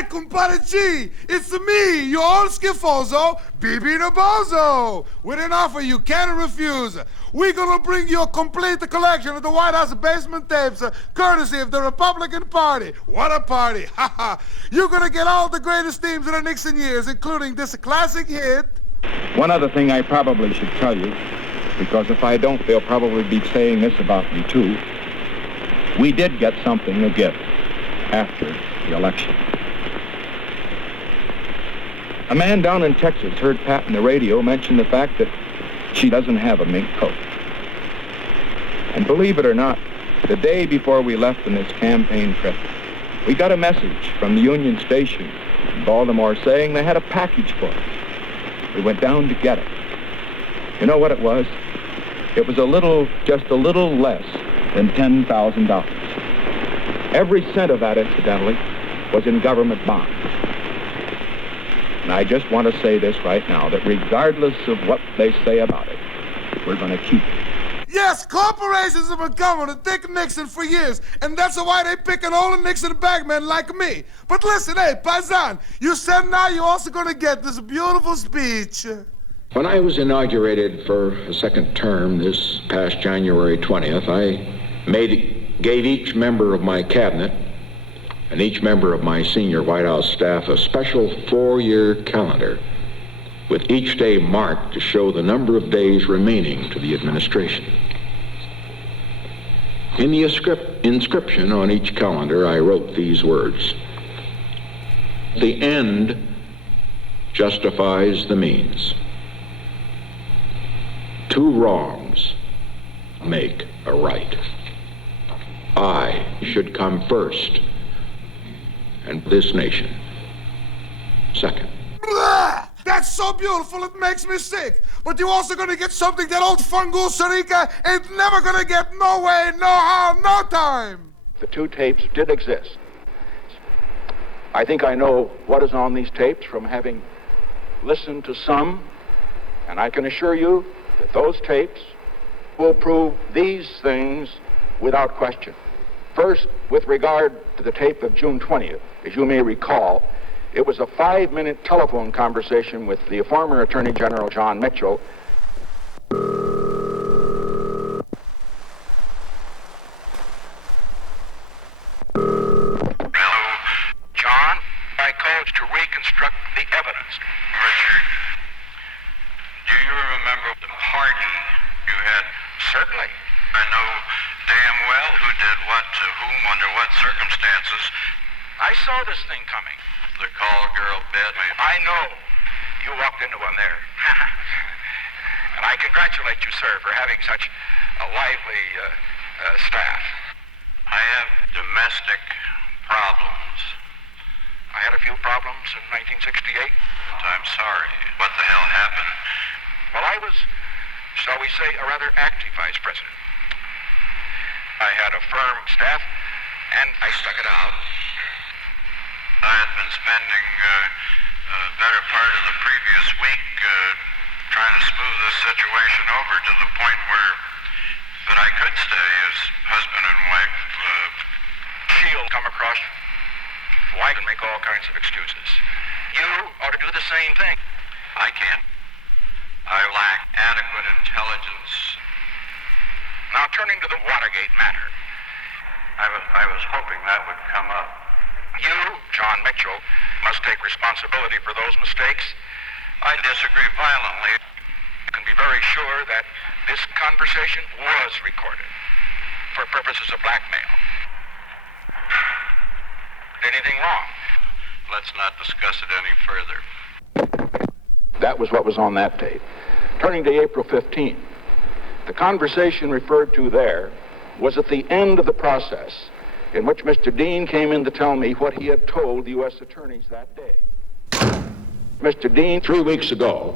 Hey, compadre G, it's me, your old schifoso, Bibi the Bozo, with an offer you can't refuse. We're gonna bring you a complete collection of the White House basement tapes, courtesy of the Republican Party. What a party! Haha! You're gonna get all the greatest themes of the Nixon years, including this classic hit. One other thing I probably should tell you, because if I don't, they'll probably be saying this about me too. We did get something, a gift, after the election. A man down in Texas heard Pat on the radio mention the fact that she doesn't have a mink coat. And believe it or not, the day before we left on this campaign trip, we got a message from the Union Station in Baltimore saying they had a package for us. We went down to get it. You know what it was? It was just a little less than $10,000. Every cent of that, incidentally, was in government bonds. And I just want to say this right now, that regardless of what they say about it, we're going to keep it. Yes, corporations have been coming to Dick Nixon for years, and that's why they pick an old Nixon bagman like me. But listen, hey, Paisan, you said now you're also going to get this beautiful speech. When I was inaugurated for a second term this past January 20th, I gave each member of my cabinet and each member of my senior White House staff a special 4-year calendar with each day marked to show the number of days remaining to the administration. In the inscription on each calendar, I wrote these words: "The end justifies the means. Two wrongs make a right. I should come first, and this nation second." Blah! That's so beautiful it makes me sick. But you're also gonna get something that old fungus Sarika ain't never gonna get, no way, no how, no time. The two tapes did exist. I think I know what is on these tapes from having listened to some, and I can assure you that those tapes will prove these things without question. First, with regard to the tape of June 20th, as you may recall, it was a 5-minute telephone conversation with the former Attorney General John Mitchell. Hello, John. I called to reconstruct the evidence. Richard, do you remember the party you had? Certainly. I know damn well who did what to whom under what circumstances. I saw this thing coming. The call girl bed me. I know. You walked into one there. And I congratulate you, sir, for having such a lively staff. I have domestic problems. I had a few problems in 1968. I'm sorry. What the hell happened? Well, I was, shall we say, a rather active vice president. I had a firm staff, and I stuck it out. I had been spending a better part of the previous week trying to smooth this situation over to the point where that I could stay as husband and wife. She'll come across. Well, I can make all kinds of excuses. You ought to do the same thing. I can't. I lack adequate intelligence. Now, turning to the Watergate matter. I was hoping that would come up. You, John Mitchell, must take responsibility for those mistakes. I disagree violently. You can be very sure that this conversation was recorded for purposes of blackmail. Anything wrong? Let's not discuss it any further. That was what was on that tape. Turning to April 15th, the conversation referred to there was at the end of the process in which Mr. Dean came in to tell me what he had told the U.S. attorneys that day. Mr. Dean, 3 weeks ago,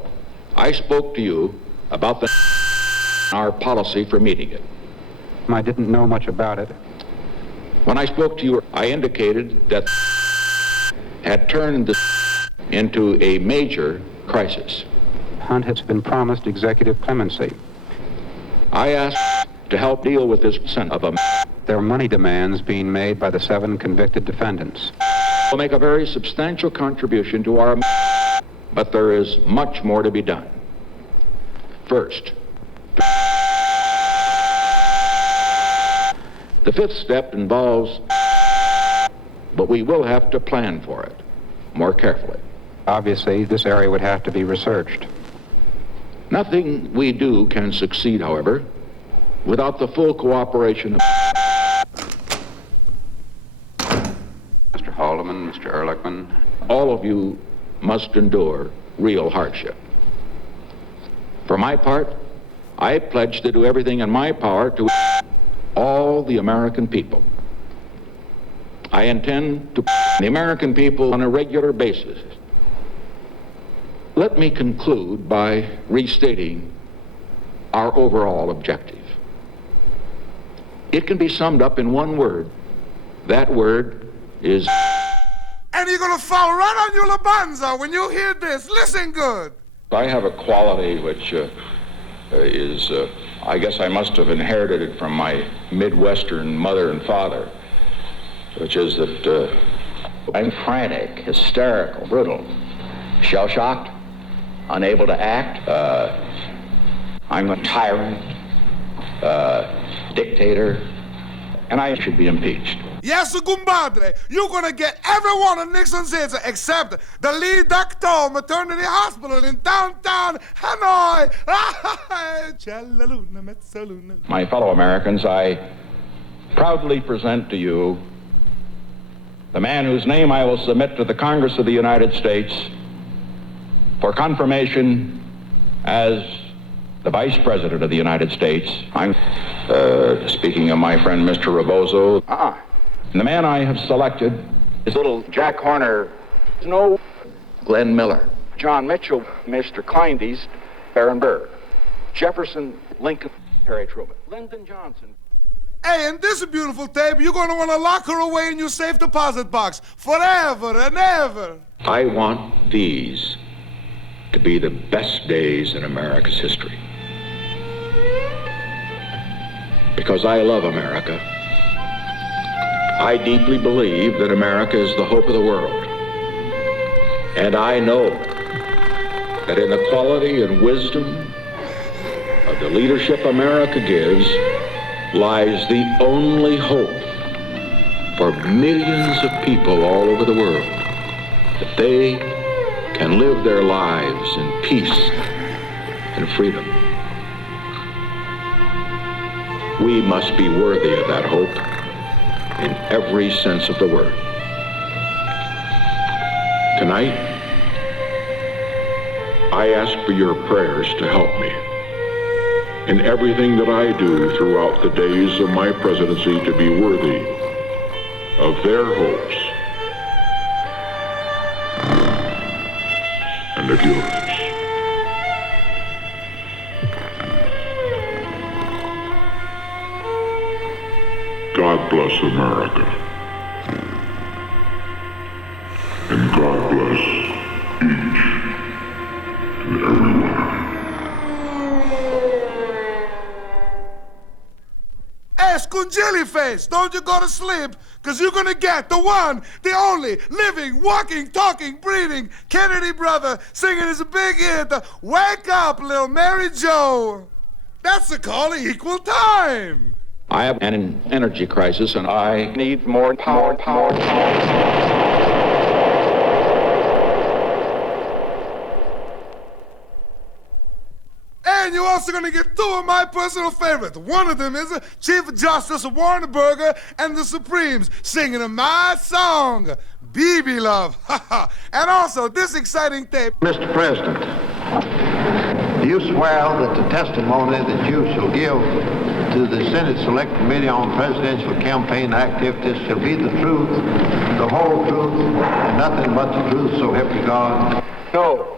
I spoke to you about our policy for meeting it. I didn't know much about it. When I spoke to you, I indicated that had turned into a major crisis. Hunt has been promised executive clemency. I asked to help deal with this sin of a. There are money demands being made by the 7 convicted defendants. will make a very substantial contribution to our, but there is much more to be done. First, the fifth step involves, but we will have to plan for it more carefully. Obviously, this area would have to be researched. Nothing we do can succeed, however, without the full cooperation of Mr. Haldeman, Mr. Ehrlichman. all of you. Must endure real hardship. For my part, I pledge to do everything in my power to all the American people. I intend to the American people on a regular basis. Let me conclude by restating our overall objective. It can be summed up in one word. That word is... And you're gonna fall right on your labanza when you hear this. Listen good. I have a quality which I guess I must have inherited it from my Midwestern mother and father, which is that I'm frantic, hysterical, brutal, shell-shocked, unable to act. I'm a tyrant, dictator, and I should be impeached. Yes, compadre, you're gonna get every one of Nixon's hits except the lead doctor maternity hospital in downtown Hanoi. My fellow Americans, I proudly present to you the man whose name I will submit to the Congress of the United States for confirmation as the Vice President of the United States. I'm speaking of my friend Mr. Rebozo. And the man I have selected is little Jack Horner, no Glenn Miller, John Mitchell, Mr. Kleindienst, Aaron Burr, Jefferson, Lincoln, Harry Truman, Lyndon Johnson. Hey, and this beautiful tape, you're gonna wanna lock her away in your safe deposit box forever and ever. I want these to be the best days in America's history. Because I love America. I deeply believe that America is the hope of the world. And I know that in the quality and wisdom of the leadership America gives lies the only hope for millions of people all over the world, that they can live their lives in peace and freedom. We must be worthy of that hope in every sense of the word. Tonight, I ask for your prayers to help me in everything that I do throughout the days of my presidency to be worthy of their hopes and of yours. God bless America. And God bless each and every one of you. Ask Conjili Face, don't you go to sleep, because you're gonna get the one, the only, living, walking, talking, breathing Kennedy brother singing his big hit, Wake Up, Little Mary Jo. That's the call of equal time. I have an energy crisis, and I need more power. And you're also going to get two of my personal favorites. One of them is Chief Justice Warrenberger and the Supremes singing my song, BB Love. And also this exciting tape. Mr. President, do you swear that the testimony that you shall give to the Senate Select Committee on Presidential Campaign Activities shall be the truth, the whole truth, and nothing but the truth, so help you God? No,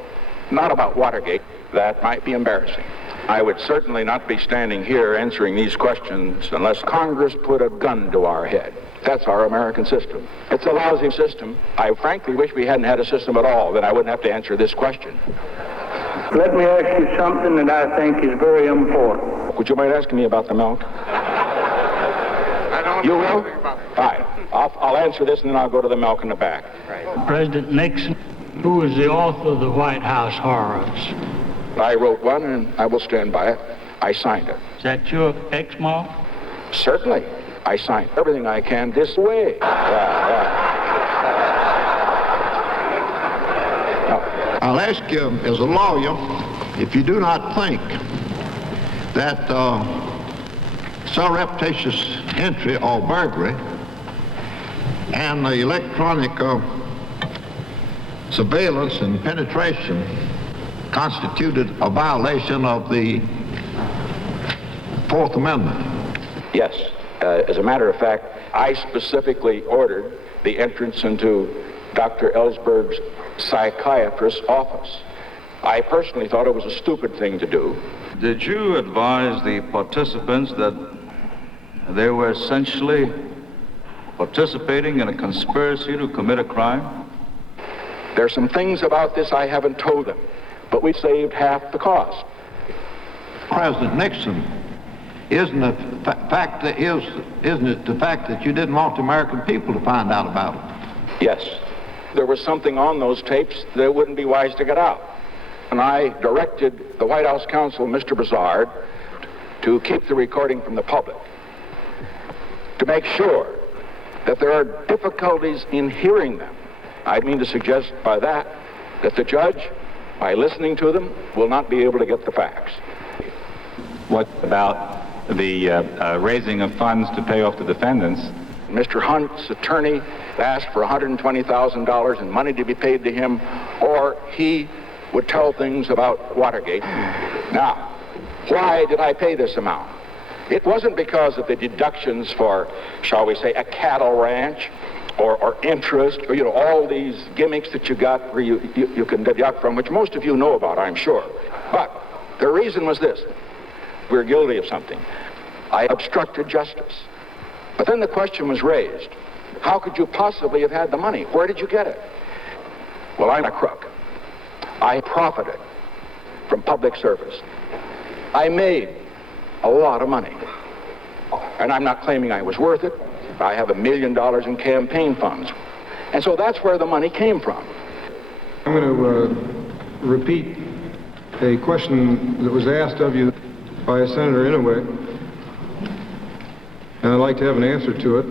not about Watergate. That might be embarrassing. I would certainly not be standing here answering these questions unless Congress put a gun to our head. That's our American system. It's a lousy system. I frankly wish we hadn't had a system at all, then I wouldn't have to answer this question. Let me ask you something that I think is very important. Would you mind asking me about the milk? I don't You know will? anything about it. Fine. I'll answer this and then I'll go to the milk in the back. President Nixon, who was the author of the White House horrors? I wrote one and I will stand by it. I signed it. Is that your X-mark? Certainly. I signed everything I can this way. I'll ask you, as a lawyer, if you do not think that surreptitious entry or burglary and the electronic surveillance and penetration constituted a violation of the Fourth Amendment. Yes. As a matter of fact, I specifically ordered the entrance into Dr. Ellsberg's psychiatrist's office. I personally thought it was a stupid thing to do. Did you advise the participants that they were essentially participating in a conspiracy to commit a crime? There's some things about this I haven't told them, but we saved half the cost. President Nixon, isn't it the fact that you didn't want the American people to find out about it? Yes. There was something on those tapes that wouldn't be wise to get out. And I directed the White House counsel, Mr. Broussard, to keep the recording from the public, to make sure that there are difficulties in hearing them. I mean to suggest by that the judge, by listening to them, will not be able to get the facts. What about the raising of funds to pay off the defendants? Mr. Hunt's attorney asked for $120,000 in money to be paid to him, or he would tell things about Watergate. Now, why did I pay this amount? It wasn't because of the deductions for, shall we say, a cattle ranch or interest, or, all these gimmicks that you got where you can deduct from, which most of you know about, I'm sure. But the reason was this. We're guilty of something. I obstructed justice. But then the question was raised, how could you possibly have had the money? Where did you get it? Well, I'm a crook. I profited from public service. I made a lot of money. And I'm not claiming I was worth it. I have $1 million in campaign funds. And so that's where the money came from. I'm going to repeat a question that was asked of you by Senator Inouye, and I'd like to have an answer to it.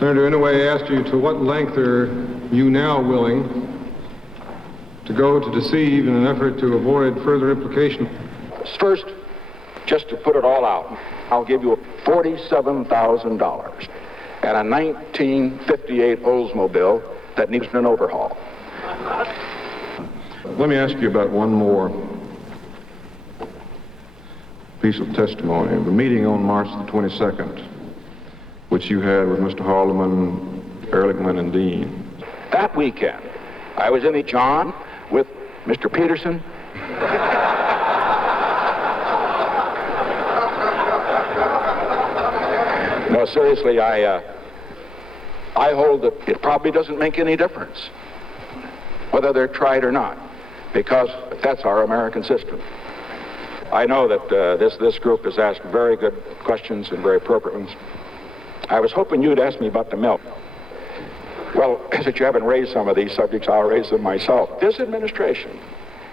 Senator Inouye asked you, to what length are you now willing to go to deceive in an effort to avoid further implication? First, just to put it all out, I'll give you $47,000 and a 1958 Oldsmobile that needs an overhaul. Let me ask you about one more piece of testimony. The meeting on March the 22nd, which you had with Mr. Haldeman, Ehrlichman, and Dean. That weekend, I was in the John with Mr. Peterson. No, seriously, I hold that it probably doesn't make any difference whether they're tried or not, because that's our American system. I know that this group has asked very good questions and very appropriate ones. I was hoping you'd ask me about the milk. Well, since you haven't raised some of these subjects, I'll raise them myself. This administration,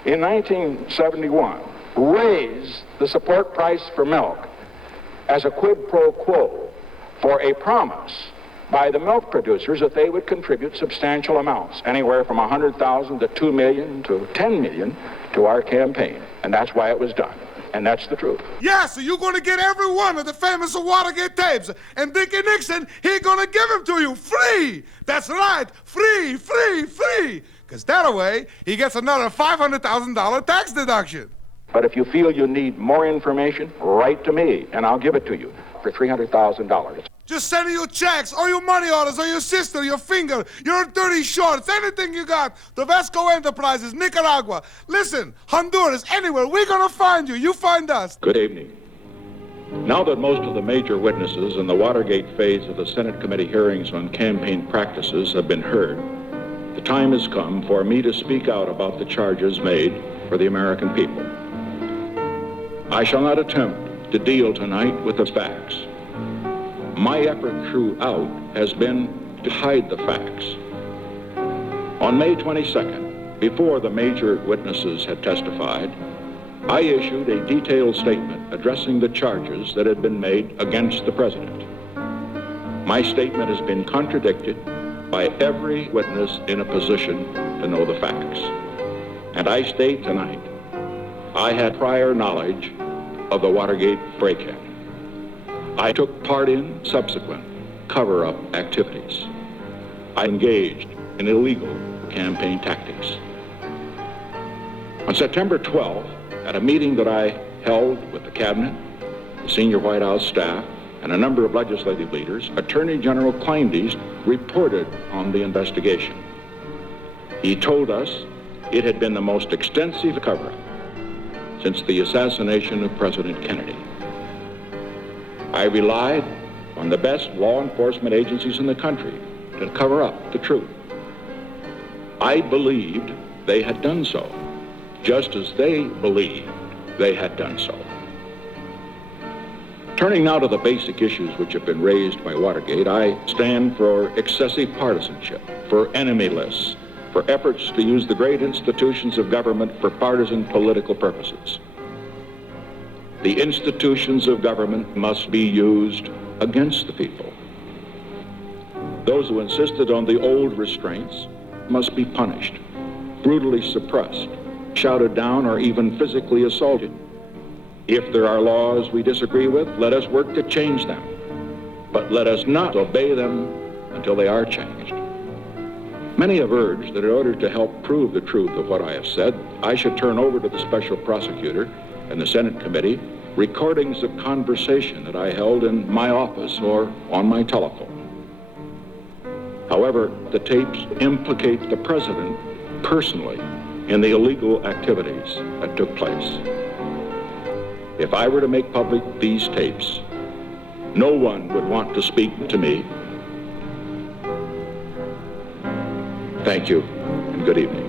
in 1971, raised the support price for milk as a quid pro quo for a promise by the milk producers that they would contribute substantial amounts, anywhere from $100,000 to $2 million to $10 million to our campaign. And that's why it was done. And that's the truth. Yeah, so you're going to get every one of the famous Watergate tapes. And Dickie Nixon, he's going to give them to you free. That's right, free, free, free. Because that way, he gets another $500,000 tax deduction. But if you feel you need more information, write to me, and I'll give it to you for $300,000. Just send you checks, or your money orders, or your sister, your finger, your dirty shorts, anything you got. The Vasco Enterprises, Nicaragua. Listen, Honduras, anywhere, we're gonna find you. You find us. Good evening. Now that most of the major witnesses in the Watergate phase of the Senate committee hearings on campaign practices have been heard, the time has come for me to speak out about the charges made for the American people. I shall not attempt to deal tonight with the facts. My effort throughout has been to hide the facts. On May 22nd, before the major witnesses had testified, I issued a detailed statement addressing the charges that had been made against the president. My statement has been contradicted by every witness in a position to know the facts. And I state tonight, I had prior knowledge of the Watergate break-in. I took part in subsequent cover-up activities. I engaged in illegal campaign tactics. On September 12th, at a meeting that I held with the cabinet, the senior White House staff, and a number of legislative leaders, Attorney General Kleindienst reported on the investigation. He told us it had been the most extensive cover-up since the assassination of President Kennedy. I relied on the best law enforcement agencies in the country to cover up the truth. I believed they had done so, just as they believed they had done so. Turning now to the basic issues which have been raised by Watergate, I stand for excessive partisanship, for enemy lists, for efforts to use the great institutions of government for partisan political purposes. The institutions of government must be used against the people. Those who insisted on the old restraints must be punished, brutally suppressed, shouted down, or even physically assaulted. If there are laws we disagree with, let us work to change them, but let us not obey them until they are changed. Many have urged that in order to help prove the truth of what I have said, I should turn over to the special prosecutor and the Senate committee recordings of conversation that I held in my office or on my telephone. However, the tapes implicate the president personally in the illegal activities that took place. If I were to make public these tapes, no one would want to speak to me. Thank you, and good evening.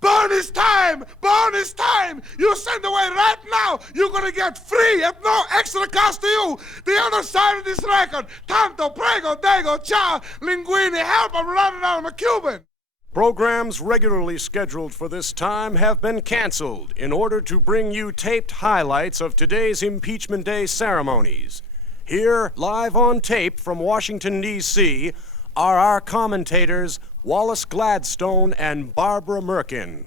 Bonus time! Bonus time! You send away right now, you're gonna get free at no extra cost to you. The other side of this record, tanto, prego, dego, ciao, linguini, help, I'm running out of my Cuban. Programs regularly scheduled for this time have been canceled in order to bring you taped highlights of today's Impeachment Day ceremonies. Here, live on tape from Washington, D.C., are our commentators, Wallace Gladstone and Barbara Merkin.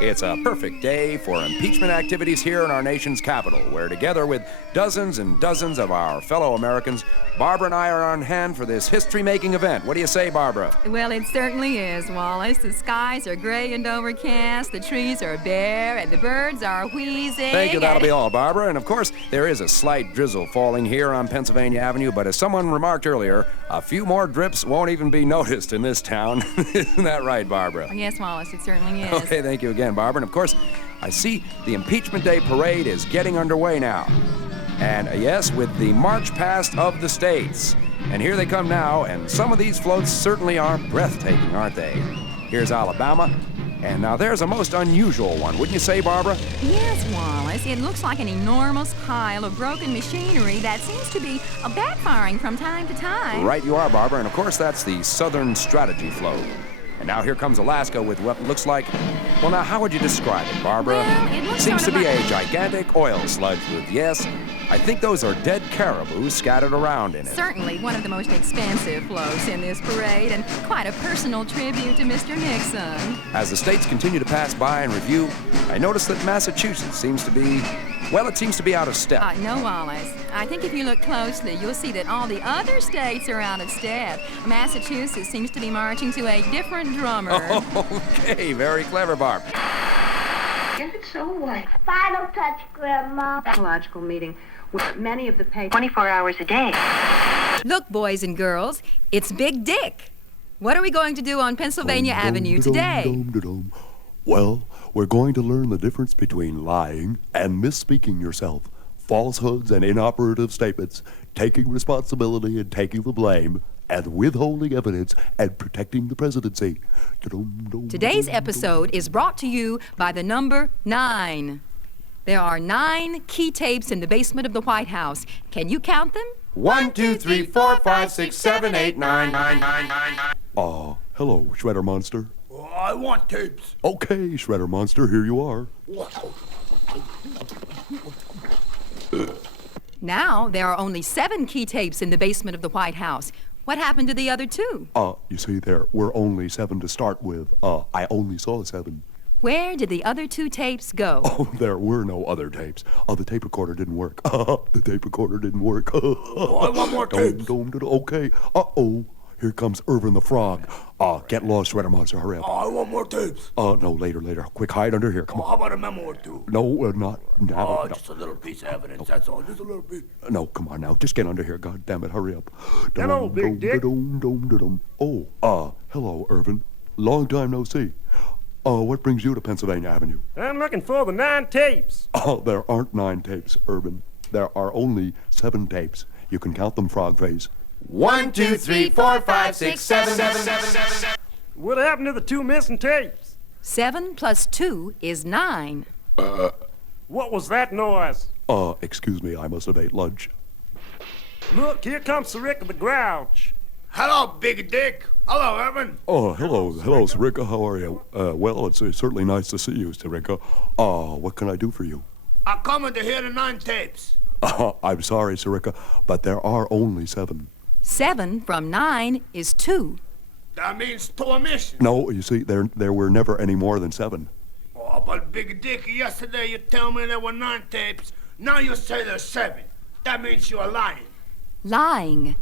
It's a perfect day for impeachment activities here in our nation's capital, where together with dozens and dozens of our fellow Americans, Barbara and I are on hand for this history-making event. What do you say, Barbara? Well, it certainly is, Wallace. The skies are gray and overcast, the trees are bare, and the birds are wheezing. Thank you, that'll be all, Barbara. And of course, there is a slight drizzle falling here on Pennsylvania Avenue, but as someone remarked earlier, a few more drips won't even be noticed in this town. Isn't that right, Barbara? Yes, Wallace, it certainly is. Okay, thank you again, Barbara. And of course, I see the Impeachment Day parade is getting underway now. And yes, with the March Past of the States. And here they come now, and some of these floats certainly are breathtaking, aren't they? Here's Alabama, and now there's a most unusual one, wouldn't you say, Barbara? Yes, Wallace. It looks like an enormous pile of broken machinery that seems to be backfiring from time to time. Right you are, Barbara, and of course that's the Southern Strategy float. And now here comes Alaska with what looks like, well, now how would you describe it, Barbara? Well, it looks seems sort to of be like a gigantic oil sludge with, yes, I think those are dead caribou scattered around in it. Certainly one of the most expensive floats in this parade, and quite a personal tribute to Mr. Nixon. As the states continue to pass by and review, I notice that Massachusetts seems to be, well, it seems to be out of step. No, Wallace. I think if you look closely, you'll see that all the other states are out of step. Massachusetts seems to be marching to a different drummer. Okay, very clever, Barb. Is it so white? Final touch, Grandma. Psychological meeting with many of the papers. 24 hours a day. Look, boys and girls, it's Big Dick. What are we going to do on Pennsylvania Avenue today? Well, we're going to learn the difference between lying and misspeaking yourself, falsehoods and inoperative statements, taking responsibility and taking the blame, and withholding evidence and protecting the presidency. Today's episode is brought to you by the number 9. There are 9 key tapes in the basement of the White House. Can you count them? 1, 2, 3, 4, 5, 6, 7, 8, 9, 9, 9, 9. Hello, Shredder Monster. I want tapes. Okay, Shredder Monster, here you are. Now, there are only 7 key tapes in the basement of the White House. What happened to the other 2? You see, there were only 7 to start with. I only saw 7. Where did the other 2 tapes go? Oh, there were no other tapes. The tape recorder didn't work. The tape recorder didn't work. I want more tapes. Okay. Uh-oh. Here comes Irvin the Frog. Get lost, Shredder Monster. Hurry up. I want more tapes. No, later. Quick, hide under here. Come on. How about a memo or 2? No, not now. No. Just a little piece of evidence, that's all. Just a little bit. No, come on now. Just get under here. God damn it. Hurry up. Hello, Big Dick. Oh, hello, Irvin. Long time no see. What brings you to Pennsylvania Avenue? I'm looking for the 9 tapes. There aren't 9 tapes, Irvin. There are only 7 tapes. You can count them, frog face. 1, 2, 3, 4, 5, 6, 7, 7. What happened to the 2 missing tapes? 7 plus 2 is 9. What was that noise? Excuse me, I must have ate lunch. Look, here comes Satirical the Grouch. Hello, Big Dick. Hello, Evan. Hello, Satirical. How are you? Well, it's certainly nice to see you, Satirical. What can I do for you? I'm coming to hear the 9 tapes. I'm sorry, Satirical, but there are only 7. 7 from 9 is 2. That means 2 omissions. No, you see, there were never any more than 7. But Big Dick, yesterday you tell me there were 9 tapes. Now you say there's 7. That means you're lying. Lying.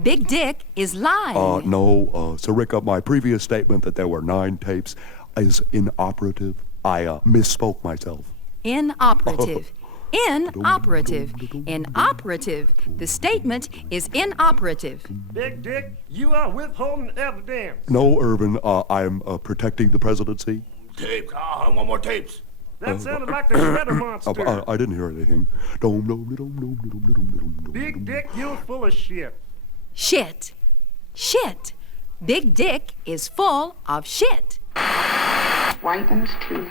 Big Dick is lying. No, Satirical, my previous statement that there were 9 tapes is inoperative. I misspoke myself. Inoperative. Inoperative. Inoperative. The statement is inoperative. Big Dick, you are withholding evidence. No, Irvin, I'm protecting the presidency. Tapes. I want more tapes. That sounded like the Shredder Monster. I didn't hear anything. Big Dick, you're full of shit. Shit. Shit. Big Dick is full of shit. Whitens too.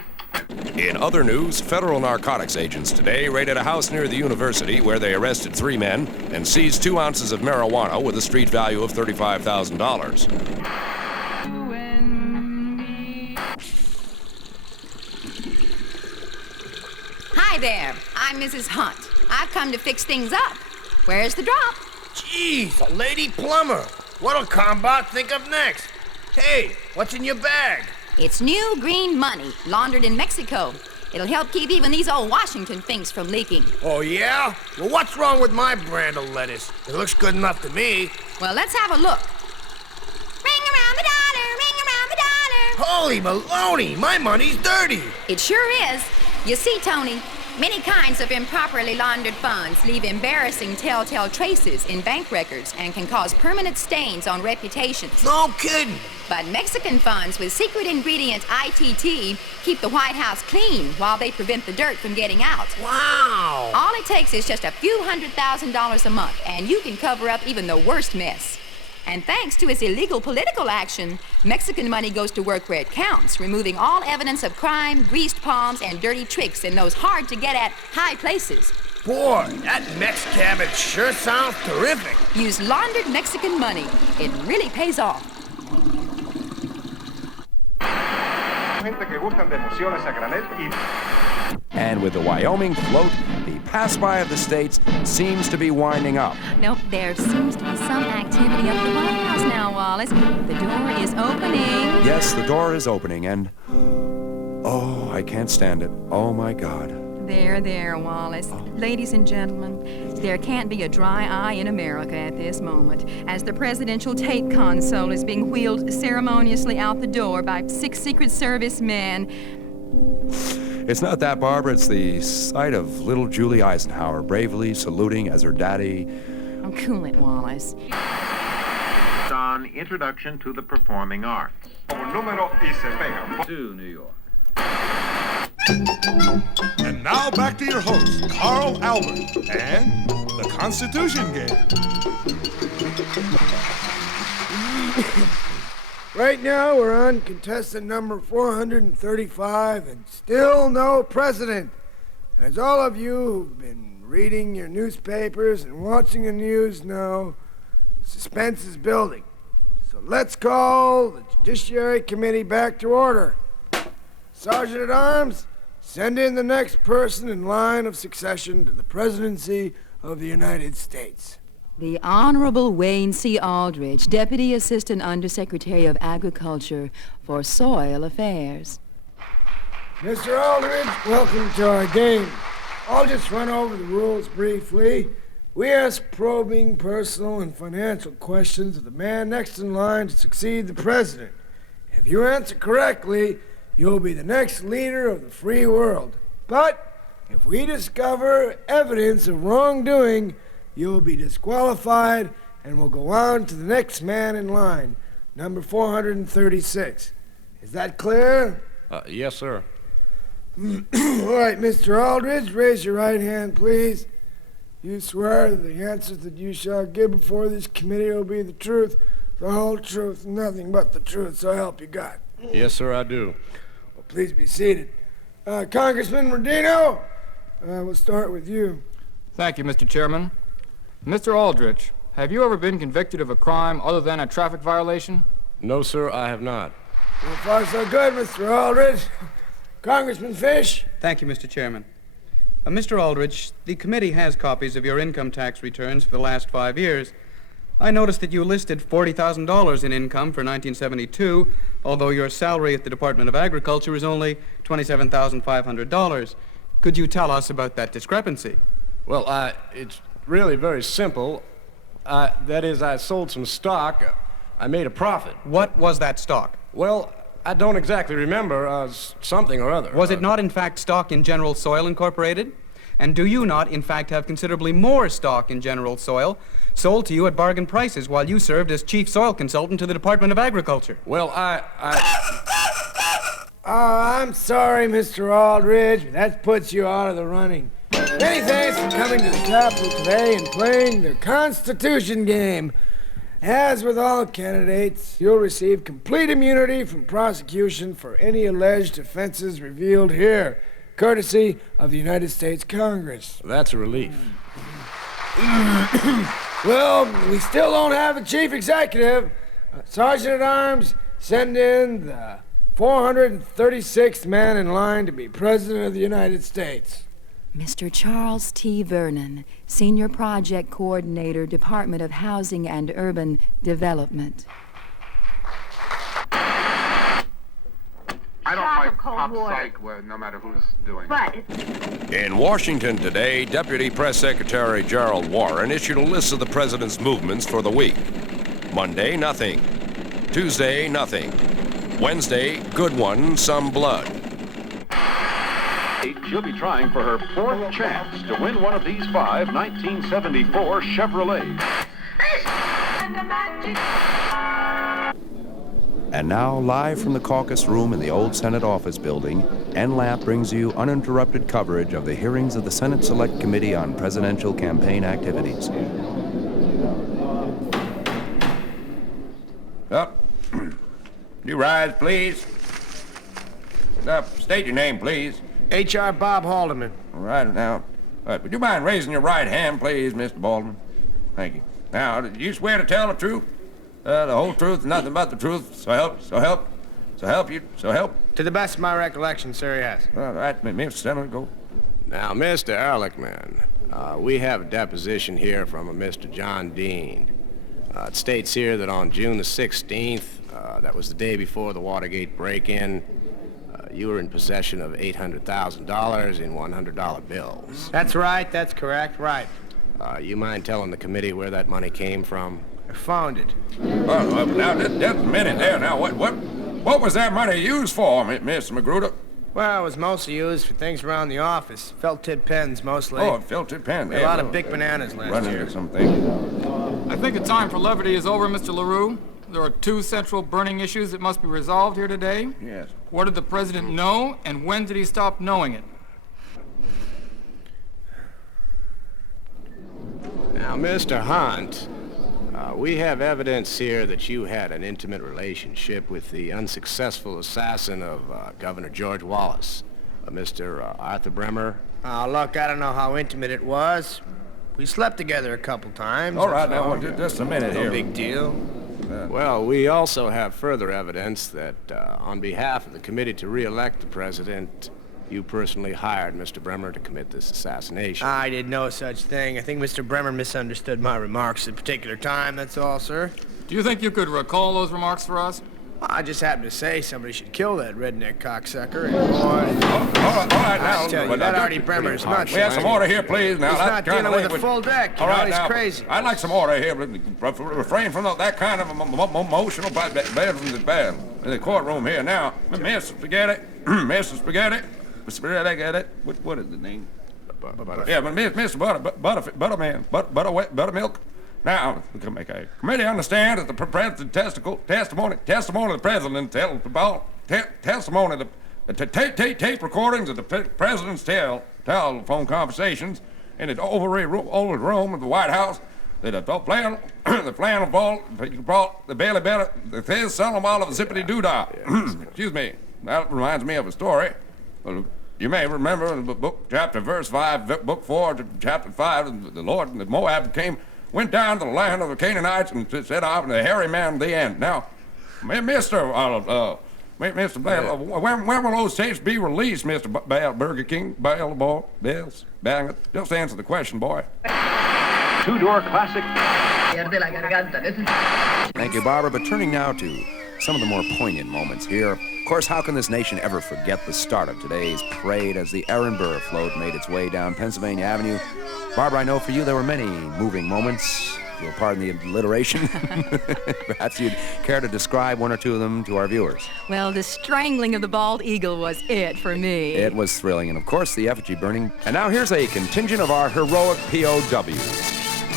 In other news, federal narcotics agents today raided a house near the university where they arrested 3 men and seized 2 ounces of marijuana with a street value of $35,000. Hi there, I'm Mrs. Hunt. I've come to fix things up. Where's the drop? Jeez, a lady plumber. What'll Combat think of next? Hey, what's in your bag? It's new green money, laundered in Mexico. It'll help keep even these old Washington finks from leaking. Oh, yeah? Well, what's wrong with my brand of lettuce? It looks good enough to me. Well, let's have a look. Ring around the dollar, ring around the dollar. Holy baloney, my money's dirty. It sure is. You see, Tony, many kinds of improperly laundered funds leave embarrassing telltale traces in bank records and can cause permanent stains on reputations. No kidding. But Mexican funds with secret ingredient ITT keep the White House clean while they prevent the dirt from getting out. Wow! All it takes is just a few $100,000 a month, and you can cover up even the worst mess. And thanks to its illegal political action, Mexican money goes to work where it counts, removing all evidence of crime, greased palms, and dirty tricks in those hard-to-get-at high places. Boy, that Mex cabbage sure sounds terrific. Use laundered Mexican money. It really pays off. And with the Wyoming float, the pass-by of the states seems to be winding up. Nope, there seems to be some activity up the White House now, Wallace. The door is opening. Yes, the door is opening, and... oh, I can't stand it. Oh, my God. There, Wallace. Ladies and gentlemen, there can't be a dry eye in America at this moment, as the presidential tape console is being wheeled ceremoniously out the door by 6 Secret Service men. It's not that, Barbara. It's the sight of little Julie Eisenhower bravely saluting as her daddy... Oh, cool it, Wallace. On Introduction to the Performing Arts. To New York. And now back to your host, Carl Albert, and the Constitution game. Right now, we're on contestant number 435, and still no president. As all of you who've been reading your newspapers and watching the news know, the suspense is building. So let's call the Judiciary Committee back to order. Sergeant at Arms, send in the next person in line of succession to the presidency of the United States. The Honorable Wayne C. Aldrich, Deputy Assistant Undersecretary of Agriculture for Soil Affairs. Mr. Aldrich, welcome to our game. I'll just run over the rules briefly. We ask probing, personal, and financial questions of the man next in line to succeed the president. If you answer correctly, you'll be the next leader of the free world. But if we discover evidence of wrongdoing, you'll be disqualified and will go on to the next man in line, number 436. Is that clear? Yes, sir. All right, Mr. Aldrich, raise your right hand, please. You swear that the answers that you shall give before this committee will be the truth, the whole truth, and nothing but the truth, so help you God. Yes, sir, I do. Well, please be seated. Congressman Rodino, we'll start with you. Thank you, Mr. Chairman. Mr. Aldrich, have you ever been convicted of a crime other than a traffic violation? No, sir, I have not. So far, so good, Mr. Aldrich. Congressman Fish. Thank you, Mr. Chairman. Mr. Aldrich, the committee has copies of your income tax returns for the last 5 years. I noticed that you listed $40,000 in income for 1972, although your salary at the Department of Agriculture is only $27,500. Could you tell us about that discrepancy? Well, it's really very simple. That is, I sold some stock. I made a profit. What was that stock? Well, I don't exactly remember, something or other. Was it not, in fact, stock in General Soil Incorporated? And do you not, in fact, have considerably more stock in General Soil sold to you at bargain prices while you served as chief soil consultant to the Department of Agriculture? Well, I'm sorry, Mr. Aldrich, but that puts you out of the running. Many thanks for coming to the Capitol today and playing the Constitution game. As with all candidates, you'll receive complete immunity from prosecution for any alleged offenses revealed here, courtesy of the United States Congress. That's a relief. Well, we still don't have a chief executive. Sergeant at Arms, send in the 436th man in line to be President of the United States. Mr. Charles T. Vernon, Senior Project Coordinator, Department of Housing and Urban Development. I don't like pop psych, no matter who's doing it. In Washington today, Deputy Press Secretary Gerald Warren issued a list of the president's movements for the week. Monday, nothing. Tuesday, nothing. Wednesday, good one, some blood. She'll be trying for her fourth chance to win one of these 5 1974 Chevrolets. And now, live from the caucus room in the old Senate office building, NLAP brings you uninterrupted coverage of the hearings of the Senate Select Committee on Presidential Campaign Activities. Up. You rise, please. Up. State your name, please. H.R. Bob Haldeman. All right, now. All right, would you mind raising your right hand, please, Mr. Baldwin? Thank you. Now, did you swear to tell the truth? The whole truth, nothing but the truth, so help you. To the best of my recollection, sir, yes. All right, Mr. Senator, go. Now, Mr. Ehrlichman, we have a deposition here from a Mr. John Dean. It states here that on June the 16th, that was the day before the Watergate break-in, you were in possession of $800,000 in $100 bills. That's right, that's correct, right. You mind telling the committee where that money came from? I found it. Well, now, just a minute there. Now, what was that money used for, Mr. Magruder? Well, it was mostly used for things around the office. Felt-tip pens, mostly. Oh, felt-tip pen. A lot of big bananas last year. Into something. I think the time for levity is over, Mr. LaRue. There are 2 central burning issues that must be resolved here today. Yes. What did the president know, and when did he stop knowing it? Now, Mr. Hunt, we have evidence here that you had an intimate relationship with the unsuccessful assassin of Governor George Wallace, Mr. Arthur Bremer. Oh, look, I don't know how intimate it was. We slept together a couple times. All right, now, just a minute here. No big deal. Well, we also have further evidence that on behalf of the committee to re-elect the president, you personally hired Mr. Bremer to commit this assassination. I did no such thing. I think Mr. Bremer misunderstood my remarks at a particular time, that's all, sir. Do you think you could recall those remarks for us? Well, I just happened to say somebody should kill that redneck cocksucker, and All right, now. I tell you, that Artie Bremer is nuts. We have some order here, please. Now, he's not dealing with a full deck, all right, he's now, crazy. I'd like some order here. Refrain from that kind of emotional bad in the courtroom here. Now, Mr. Spaghetti, Mr. Spaghetti, what is the name? Yeah, but Mr. Buttermilk. Now, the committee understands that the testimony of the president tells about testimony the tape recordings of the president's telephone conversations in the old room of the White House. The flannel vault, the Bailey Better, the thin son of all of the zippity doodah. Excuse me. That reminds me of a story. You may remember in the book, chapter, verse 5, book 4, chapter 5, the Lord and the Moab went down to the land of the Canaanites and set off in the hairy man at the end. Now, Mr. Bale, when will those tapes be released, Mr. Bale, Burger King, Bale, boy, Bales, bang it? Just answer the question, boy. Two-door classic. Thank you, Barbara. But turning now to some of the more poignant moments here. Of course, how can this nation ever forget the start of today's parade as the Aaron Burr float made its way down Pennsylvania Avenue? Barbara, I know for you there were many moving moments. You'll pardon the alliteration. Perhaps you'd care to describe one or two of them to our viewers. Well, the strangling of the bald eagle was it for me. It was thrilling, and of course the effigy burning. And now here's a contingent of our heroic POWs.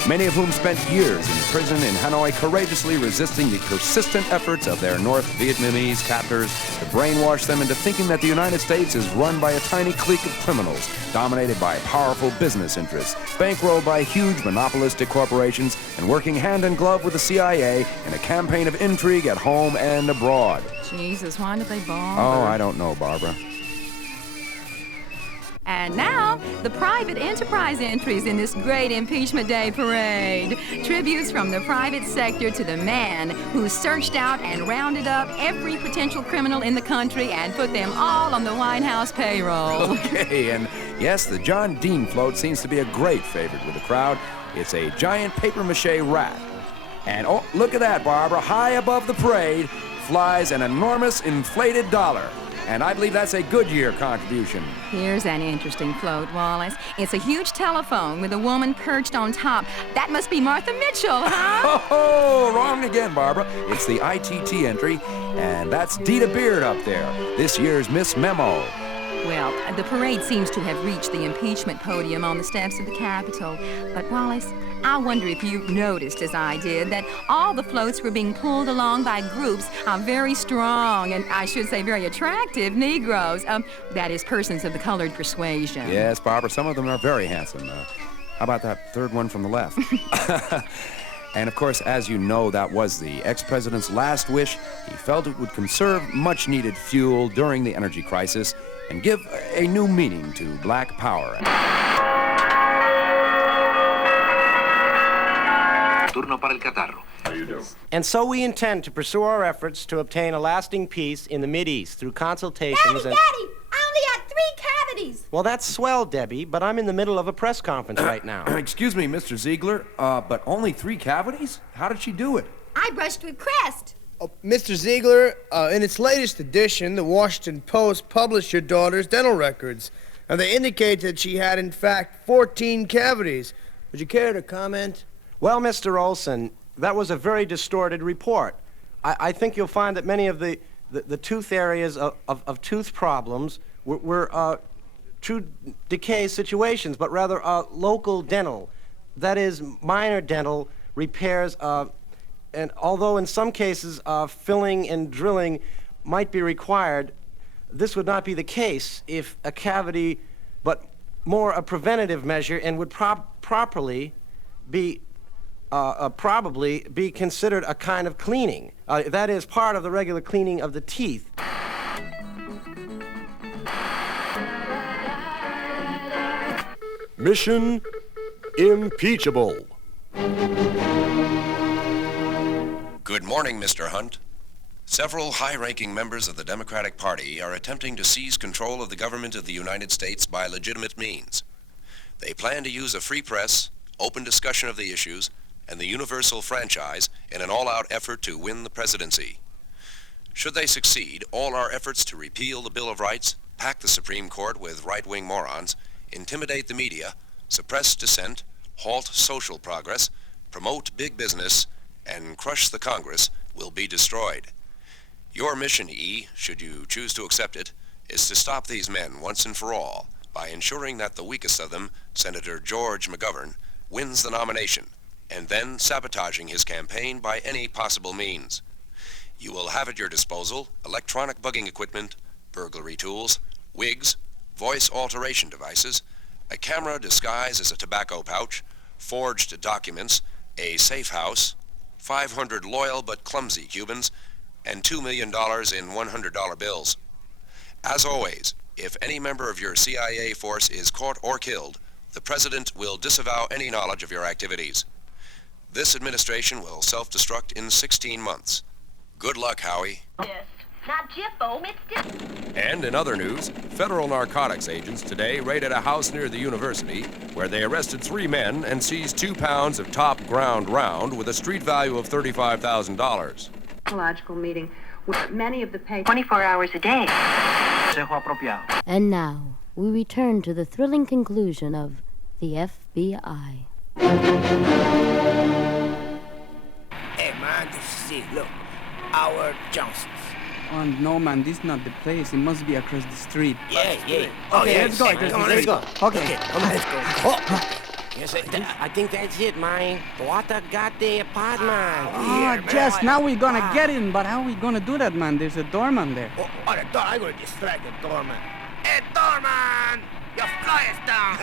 Many of whom spent years in prison in Hanoi courageously resisting the persistent efforts of their North Vietnamese captors to brainwash them into thinking that the United States is run by a tiny clique of criminals dominated by powerful business interests, bankrolled by huge monopolistic corporations, and working hand in glove with the CIA in a campaign of intrigue at home and abroad. Jesus, why did they bother? Oh, I don't know, Barbara. And now, the private enterprise entries in this great Impeachment Day parade. Tributes from the private sector to the man who searched out and rounded up every potential criminal in the country and put them all on the White House payroll. Okay, and yes, the John Dean float seems to be a great favorite with the crowd. It's a giant papier-mâché rat. And oh, look at that, Barbara. High above the parade flies an enormous inflated dollar. And I believe that's a Goodyear contribution. Here's an interesting float, Wallace. It's a huge telephone with a woman perched on top. That must be Martha Mitchell, huh? Oh, wrong again, Barbara. It's the ITT entry, and that's Dita Beard up there, this year's Miss Memo. Well, the parade seems to have reached the impeachment podium on the steps of the Capitol. But, Wallace, I wonder if you noticed, as I did, that all the floats were being pulled along by groups of very strong, and I should say very attractive, Negroes. That is, persons of the colored persuasion. Yes, Barbara, some of them are very handsome. How about that third one from the left? And, of course, as you know, that was the ex-president's last wish. He felt it would conserve much-needed fuel during the energy crisis and give a new meaning to black power. Turno para el catarro. How you do? And so we intend to pursue our efforts to obtain a lasting peace in the Mideast through consultations and... Daddy! I only had 3 cavities! Well, that's swell, Debbie, but I'm in the middle of a press conference right now. Excuse me, Mr. Ziegler, but only 3 cavities? How did she do it? I brushed with Crest. Oh, Mr. Ziegler, in its latest edition, the Washington Post published your daughter's dental records, and they indicate that she had, in fact, 14 cavities. Would you care to comment? Well, Mr. Olson, that was a very distorted report. I think you'll find that many of the tooth areas of tooth problems were true decay situations, but rather local dental. That is, minor dental repairs, and although in some cases filling and drilling might be required, this would not be the case if a cavity, but more a preventative measure and would properly probably be considered a kind of cleaning. That is part of the regular cleaning of the teeth. Mission Impeachable. Good morning, Mr. Hunt. Several high-ranking members of the Democratic Party are attempting to seize control of the government of the United States by legitimate means. They plan to use a free press, open discussion of the issues, and the universal franchise in an all-out effort to win the presidency. Should they succeed, all our efforts to repeal the Bill of Rights, pack the Supreme Court with right-wing morons, intimidate the media, suppress dissent, halt social progress, promote big business, and crush the Congress will be destroyed. Your mission, E, should you choose to accept it, is to stop these men once and for all by ensuring that the weakest of them, Senator George McGovern, wins the nomination, and then sabotaging his campaign by any possible means. You will have at your disposal electronic bugging equipment, burglary tools, wigs, voice alteration devices, a camera disguised as a tobacco pouch, forged documents, a safe house, 500 loyal but clumsy Cubans, and $2 million in $100 bills. As always, if any member of your CIA force is caught or killed, the President will disavow any knowledge of your activities. This administration will self-destruct in 16 months. Good luck, Howie. Yes. Not Jippo, it's And in other news, federal narcotics agents today raided a house near the university where they arrested 3 men and seized 2 pounds of top ground round with a street value of $35,000. Psychological meeting where many of the patients 24 hours a day. And now, we return to the thrilling conclusion of The FBI. Hey, man, this is it. Look, our Johnson's. Oh, no, man, this is not the place. It must be across the street. Yeah. Okay, let's go. Come on, let's go. Okay. Come on, let's go. Yes, I think that's it, man. Water got the apartment. Ah, Jess, now we're gonna get in, but how are we gonna do that, man? There's a doorman there. Oh, the door. I'm gonna distract the doorman. Hey, doorman! Your fly is down.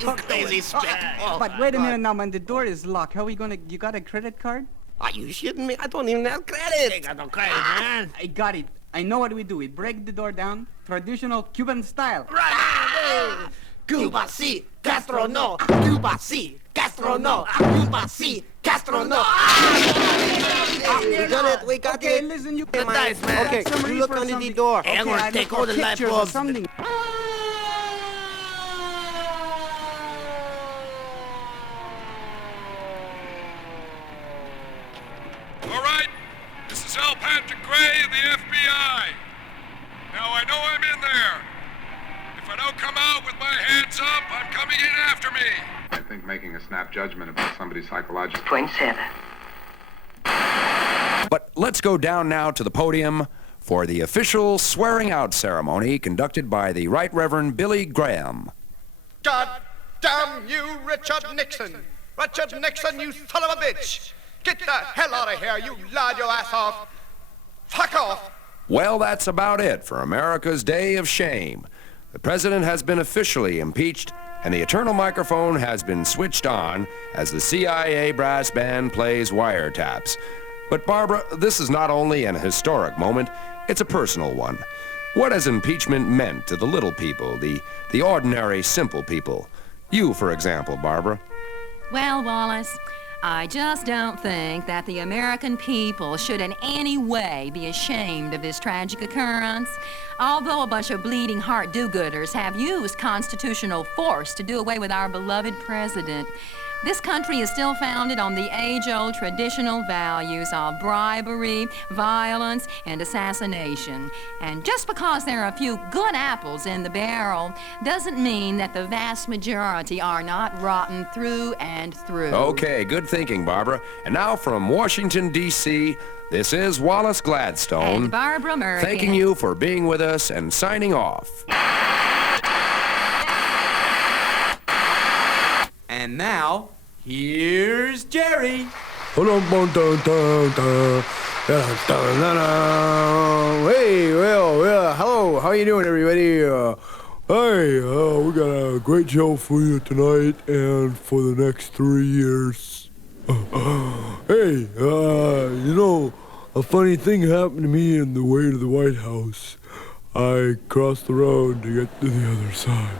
You crazy speck. But wait a minute now, man. The door is locked. How are we gonna... You got a credit card? Are you shitting me? I don't even have credit. I got no credit, man. I got it. I know what we do. We break the door down, traditional Cuban style. Right. Cuba si, Castro no. Cuba si, Castro no. Cuba si, Castro no. We got it. We got Okay, it. listen, you Nice, man. Okay, you look under the door. Hey, I'm gonna take all the light bulbs. Something. All right, this is L. Patrick Gray of the FBI. Now I know I'm in there. If I don't come out with my hands up, I'm coming in after me. I think making a snap judgment about somebody's psychological... 27. But let's go down now to the podium for the official swearing-out ceremony conducted by the Right Reverend Billy Graham. God damn you, Richard Nixon! Richard Nixon, you son of a bitch! Get the hell out of here, you lied your ass off! Fuck off! Well, that's about it for America's Day of Shame. The president has been officially impeached, and the eternal microphone has been switched on as the CIA brass band plays wiretaps. But Barbara, this is not only an historic moment, it's a personal one. What has impeachment meant to the little people, the ordinary, simple people? You, for example, Barbara. Well, Wallace, I just don't think that the American people should in any way be ashamed of this tragic occurrence. Although a bunch of bleeding heart do-gooders have used constitutional force to do away with our beloved president, this country is still founded on the age-old traditional values of bribery, violence, and assassination. And just because there are a few good apples in the barrel doesn't mean that the vast majority are not rotten through and through. Okay, good thinking, Barbara. And now from Washington, D.C., this is Wallace Gladstone. And Barbara Murray. Thanking you for being with us and signing off. And now, here's Jerry. Hey, well, hello. How you doing, everybody? Hey, we got a great show for you tonight and for the next 3 years. Hey, you know, a funny thing happened to me on the way to the White House. I crossed the road to get to the other side.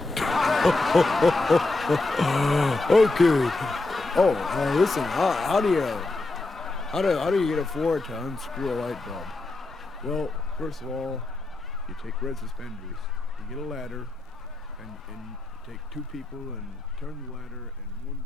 Okay. Oh, listen, how do you get a Ford to unscrew a light bulb? Well, first of all, you take red suspenders, you get a ladder, and you take two people and turn the ladder, and one